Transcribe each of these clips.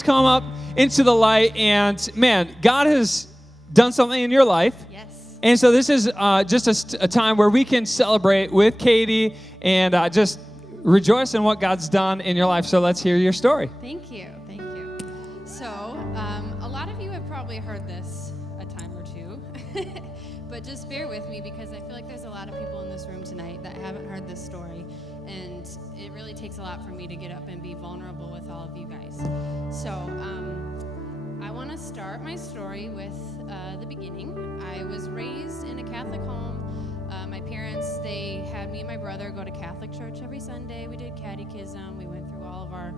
please come up into the light. And man, God has done something in your life. Yes. And so this is just a time where we can celebrate with Katie and just rejoice in what God's done in your life. So let's hear your story. Thank you. Thank you. So a lot of you have probably heard this a time or two, but just bear with me because I feel like there's a lot of people in this room tonight that haven't heard this story. And it really takes a lot for me to get up and be vulnerable with all of you guys. So I want to start my story with the beginning. I was raised in a Catholic home. My parents, they had me and my brother go to Catholic church every Sunday. We did catechism. We went through all of our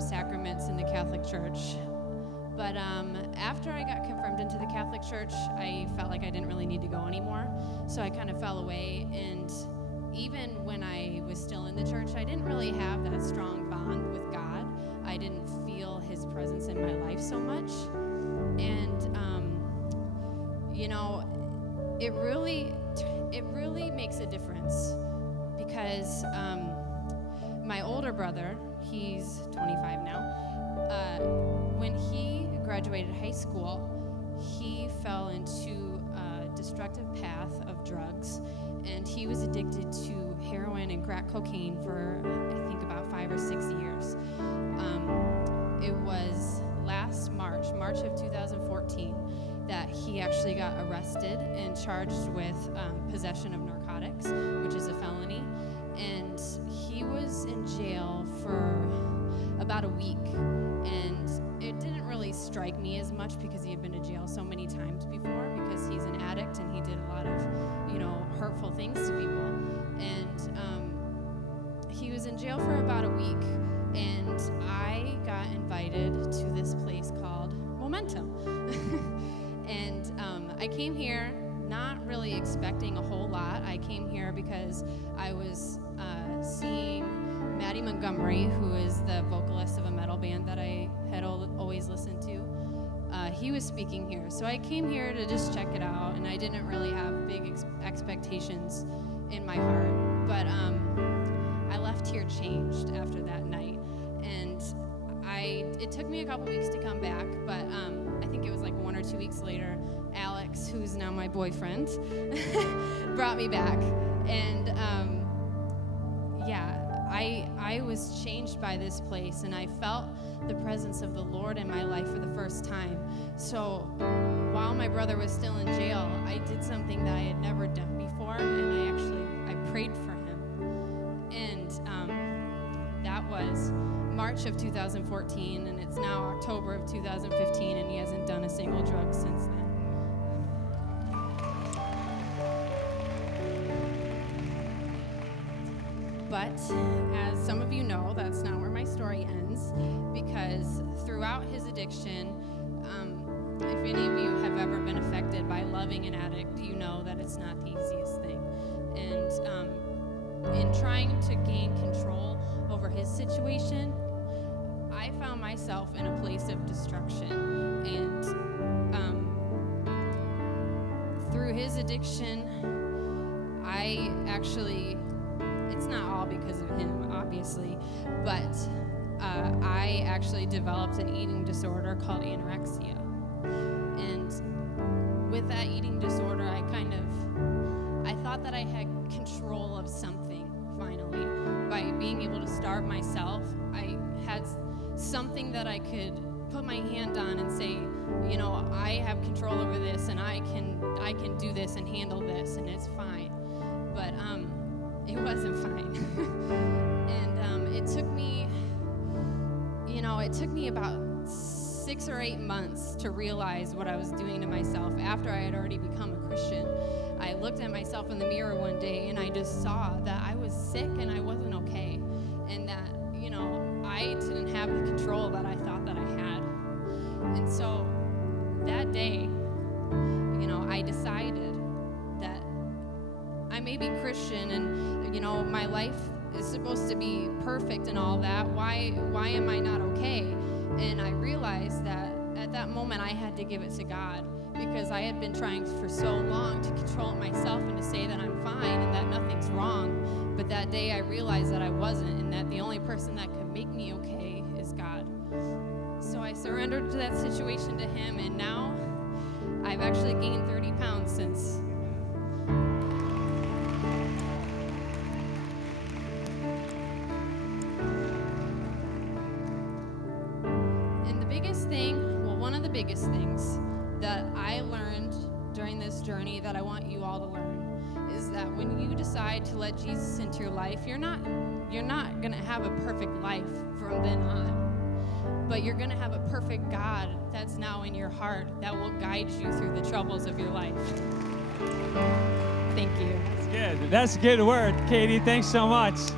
sacraments in the Catholic church. But after I got confirmed into the Catholic church, I felt like I didn't really need to go anymore. So I kind of fell away. And even when I was still in the church, I didn't really have that strong bond with God. I didn't feel his presence in my life so much. And, it really makes a difference because my older brother, he's 25 now, when he graduated high school, he fell into a destructive path of drugs, and he was addicted to heroin and crack cocaine for, I think, about 5 or 6 years. It was last March of 2014, that he actually got arrested and charged with possession of narcotics, which is a felony. And he was in jail for about a week. And it didn't really strike me as much because he had been to jail so many times before, because he's an addict and he did a lot of, hurtful things to people. And he was in jail for about a week, and I got invited to this place called Momentum. And I came here not really expecting a whole lot. I came here because I was seeing Maddie Montgomery, who is the vocalist of a metal band that I had always listened to. He was speaking here. So I came here to just check it out, and I didn't really have big expectations in my heart. But I left here changed after that night. And it took me a couple weeks to come back, but I think it was like 1 or 2 weeks later, Alex, who's now my boyfriend, brought me back. And I was changed by this place, and I felt the presence of the Lord in my life for the first time. So while my brother was still in jail, I did something that I had never done before, and I prayed for him. And that was March of 2014, and it's now October of 2015, and he hasn't done a single drug since then. But as some of you know, that's not where my story ends, because throughout his addiction, if any of you have ever been affected by loving an addict, you know that it's not the easiest thing. And in trying to gain control over his situation, I found myself in a place of destruction. And through his addiction, I actually, it's not all because of him, obviously, but I actually developed an eating disorder called anorexia. And with that eating disorder, I thought that I had control of something, finally. By being able to starve myself, I had something that I could put my hand on and say, I have control over this, and I can do this and handle this, and it's fine. But it wasn't fine. And it took me about 6 or 8 months to realize what I was doing to myself after I had already become a Christian. I looked at myself in the mirror one day, and I just saw that I was sick and I wasn't okay, and that, I didn't have the control that I thought that I had. And so that day, I decided that I may be Christian and, my life is supposed to be perfect and all that. Why am I not okay? And I realized that at that moment I had to give it to God, because I had been trying for so long to control it myself and to say that I'm fine and that nothing's wrong. But that day I realized that I wasn't, and that the only person that could make me okay is God. So I surrendered to that situation to him, and now I've actually gained 30 pounds since. And the biggest thing, well, one of the biggest things that I learned during this journey that I want you all to learn is that when you decide to let Jesus into your life, you're not going to have a perfect life from then on, but you're going to have a perfect God that's now in your heart that will guide you through the troubles of your life. Thank you. That's good. That's a good word, Katie. Thanks so much.